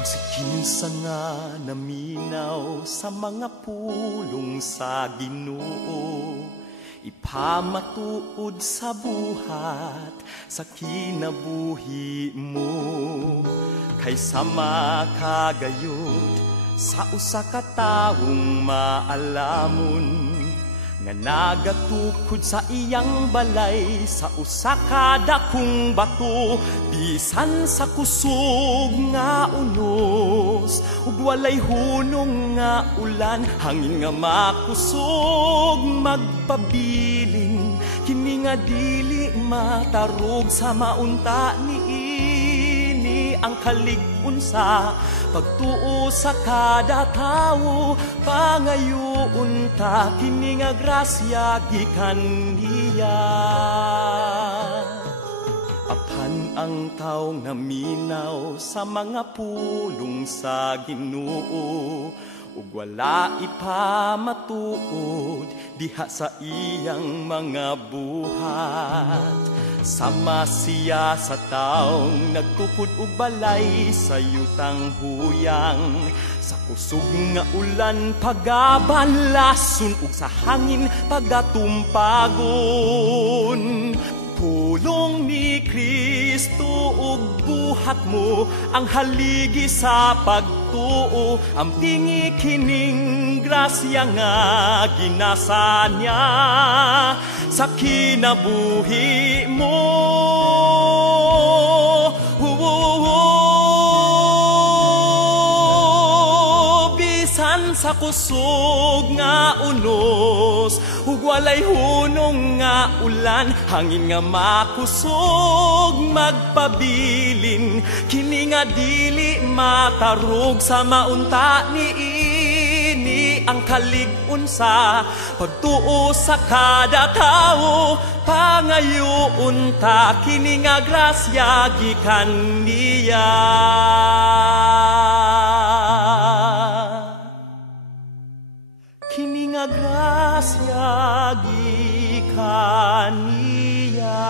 Kinsa nga naminaw sa mga pulong sa Ginoo, ipamatuod sa buhat sa kinabuhi mo. Kaysa makagayod sa usa ka tawong maalamon, nga nagatukod sa iyang balay sa usa ka dakong bato. Bisan sa kusog nga unos ug walay hunong nga ulan, hangin nga makusog magpabiling, kini nga dili matarog sa maunta niini ang kalig-unsa. Pagtuo sa kada tawo, pangayoon ta kini nga grasya gikan niya. Apan ang tao nga minaw sa mga pulong sa Ginoo, ug wala ipamatuod diha sa iyang mga buhat. Sama siya sa taong nagtukod ug balay sa yutang huyang, sa kusog nga ulan pagabalason ug sa hangin pagatumpagon. Pulong ni Kristo ug buhat mo ang haligi sa pagtuo, ang pingi kining grasya nga ginasa niya sa kinabuhi mo. Bisan sa kusog nga unos ug walay hunong nga ulan, hangin nga makusog magpabilin, kini nga dili matarog sa maunta niini ang kalig-unsa. Pagtuo sa kada tawo, pangayoon ta kini nga grasya gikan niya. Kini nga grasya gikan niya.